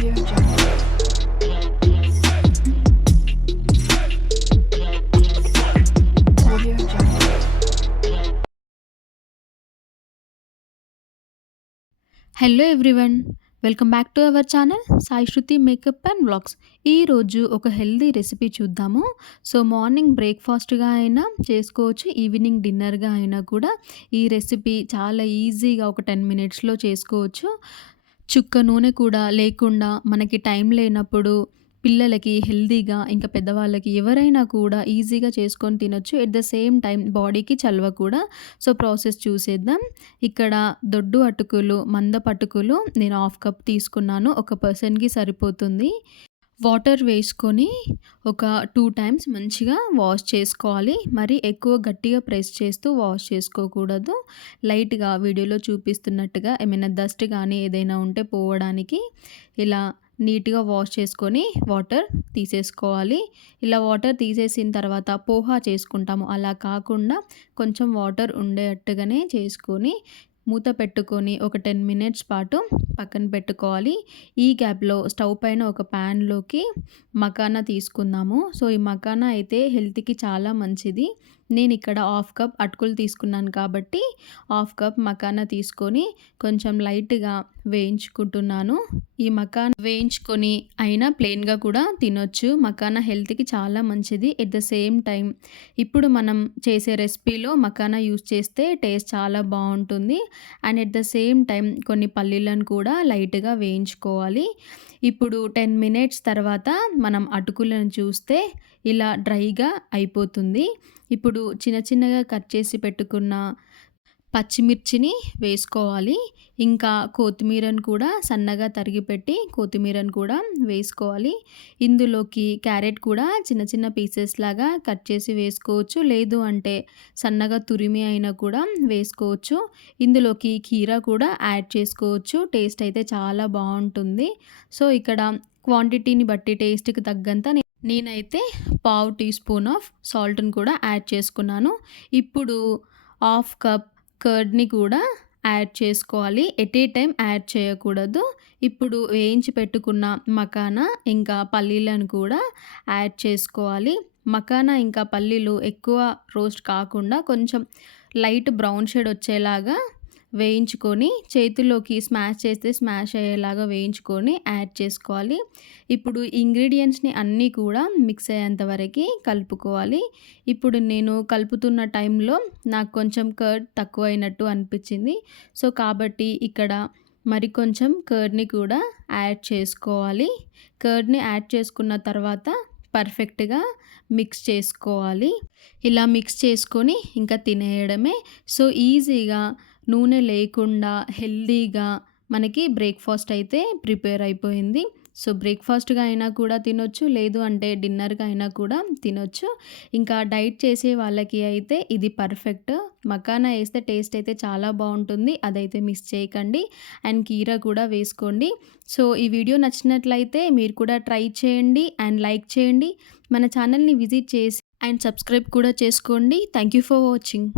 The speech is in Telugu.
Audio Jungle. Audio Jungle. Hello everyone, welcome back to our channel Sai Shruti makeup and vlogs. ఈరోజు ఒక హెల్దీ రెసిపీ చూద్దాము. సో మార్నింగ్ బ్రేక్ఫాస్ట్గా అయినా చేసుకోవచ్చు, ఈవినింగ్ డిన్నర్గా అయినా కూడా ఈ రెసిపీ చాలా ఈజీగా ఒక 10 మినిట్స్లో చేసుకోవచ్చు. చుక్క నూనె కూడా లేకుండా మనకి టైం లేనప్పుడు పిల్లలకి హెల్తీగా, ఇంకా పెద్దవాళ్ళకి ఎవరైనా కూడా ఈజీగా చేసుకొని తినొచ్చు. ఎట్ ద సేమ్ టైం బాడీకి చలవ కూడా. సో ప్రాసెస్ చూసేద్దాం. ఇక్కడ దొడ్డు అటుకులు, మందపు అటుకులు నేను 1/2 కప్ తీసుకున్నాను. ఒక పర్సన్కి సరిపోతుంది. వాటర్ వేసుకొని ఒక 2 టైమ్స్ మంచిగా వాష్ చేసుకోవాలి. మరి ఎక్కువ గట్టిగా ప్రెస్ చేస్తూ వాష్ చేసుకోకూడదు. లైట్గా వీడియోలో చూపిస్తున్నట్టుగా ఏమైనా డస్ట్ కానీ ఏదైనా ఉంటే పోవడానికి ఇలా నీట్గా వాష్ చేసుకొని వాటర్ తీసేసుకోవాలి. ఇలా వాటర్ తీసేసిన తర్వాత పోహా చేసుకుంటాము, అలా కాకుండా కొంచెం వాటర్ ఉండేటట్టుగానే చేసుకొని మూత పెట్టుకొని ఒక 10 మినిట్స్ పాటు పక్కన పెట్టుకోవాలి. ఈ గ్యాప్లో స్టవ్ పైన ఒక ప్యాన్లోకి మకానా తీసుకుందాము. సో ఈ మకానా అయితే హెల్త్కి చాలా మంచిది. నేను ఇక్కడ 1/2 కప్ అటుకులు తీసుకున్నాను కాబట్టి 1/2 కప్ మకానా తీసుకొని కొంచెం లైట్గా వేయించుకుంటున్నాను. ఈ మకానా వేయించుకొని అయినా ప్లెయిన్గా కూడా తినొచ్చు. మకానా హెల్త్కి చాలా మంచిది. ఎట్ ద సేమ్ టైం ఇప్పుడు మనం చేసే రెసిపీలో మకానా యూస్ చేస్తే టేస్ట్ చాలా బాగుంటుంది. And at the same time కొన్ని పల్లీలను కూడా లైట్గా వేయించుకోవాలి. ఇప్పుడు 10 మినిట్స్ తర్వాత మనం అటుకులను చూస్తే ఇలా డ్రైగా అయిపోతుంది. ఇప్పుడు చిన్న చిన్నగా కట్ చేసి పెట్టుకున్న పచ్చిమిర్చిని వేసుకోవాలి. ఇంకా కొత్తిమీరను కూడా సన్నగా తరిగి పెట్టి కొత్తిమీరను కూడా వేసుకోవాలి. ఇందులోకి క్యారెట్ కూడా చిన్న చిన్న పీసెస్ లాగా కట్ చేసి వేసుకోవచ్చు, లేదు అంటే సన్నగా తురిమి అయినా కూడా వేసుకోవచ్చు. ఇందులోకి కీరా కూడా యాడ్ చేసుకోవచ్చు. టేస్ట్ అయితే చాలా బాగుంటుంది. సో ఇక్కడ క్వాంటిటీని బట్టి టేస్ట్కి తగ్గంత నేనైతే 1/2 టీ స్పూన్ ఆఫ్ సాల్ట్ని కూడా యాడ్ చేసుకున్నాను. ఇప్పుడు 1/2 కప్ కర్డ్ని కూడా యాడ్ చేసుకోవాలి. ఎట్ ఏ టైం యాడ్ చేయకూడదు. ఇప్పుడు వేయించి పెట్టుకున్న మకానా ఇంకా పల్లీలను కూడా యాడ్ చేసుకోవాలి. మకానా ఇంకా పల్లీలు ఎక్కువ రోస్ట్ కాకుండా కొంచెం లైట్ బ్రౌన్ షేడ్ వచ్చేలాగా వేయించుకొని చేతిలోకి స్మాష్ చేస్తే స్మాష్ అయ్యేలాగా వేయించుకొని యాడ్ చేసుకోవాలి. ఇప్పుడు ఇంగ్రీడియంట్స్ని అన్నీ కూడా మిక్స్ అయ్యేంత వరకు కలుపుకోవాలి. ఇప్పుడు నేను కలుపుతున్న టైంలో నాకు కొంచెం కర్డ్ తక్కువైనట్టు అనిపించింది. సో కాబట్టి ఇక్కడ మరి కొంచెం కర్డ్ని కూడా యాడ్ చేసుకోవాలి. కర్డ్ని యాడ్ చేసుకున్న తర్వాత పర్ఫెక్ట్గా మిక్స్ చేసుకోవాలి. ఇలా మిక్స్ చేసుకొని ఇంకా తినేయడమే. సో ఈజీగా నూనె లేకుండా హెల్దీగా మనకి బ్రేక్ఫాస్ట్ అయితే ప్రిపేర్ అయిపోయింది. సో బ్రేక్ఫాస్ట్గా అయినా కూడా తినొచ్చు, లేదు అంటే డిన్నర్గా అయినా కూడా తినొచ్చు. ఇంకా డైట్ చేసే వాళ్ళకి అయితే ఇది పర్ఫెక్ట్. మకానా వేస్తే టేస్ట్ అయితే చాలా బాగుంటుంది, అదైతే మిస్ చేయకండి. అండ్ కీరా కూడా వేసుకోండి. సో ఈ వీడియో నచ్చినట్లయితే మీరు కూడా ట్రై చేయండి అండ్ లైక్ చేయండి. మన ఛానల్ని విజిట్ చేసి అండ్ సబ్స్క్రైబ్ కూడా చేసుకోండి. Thank you for watching.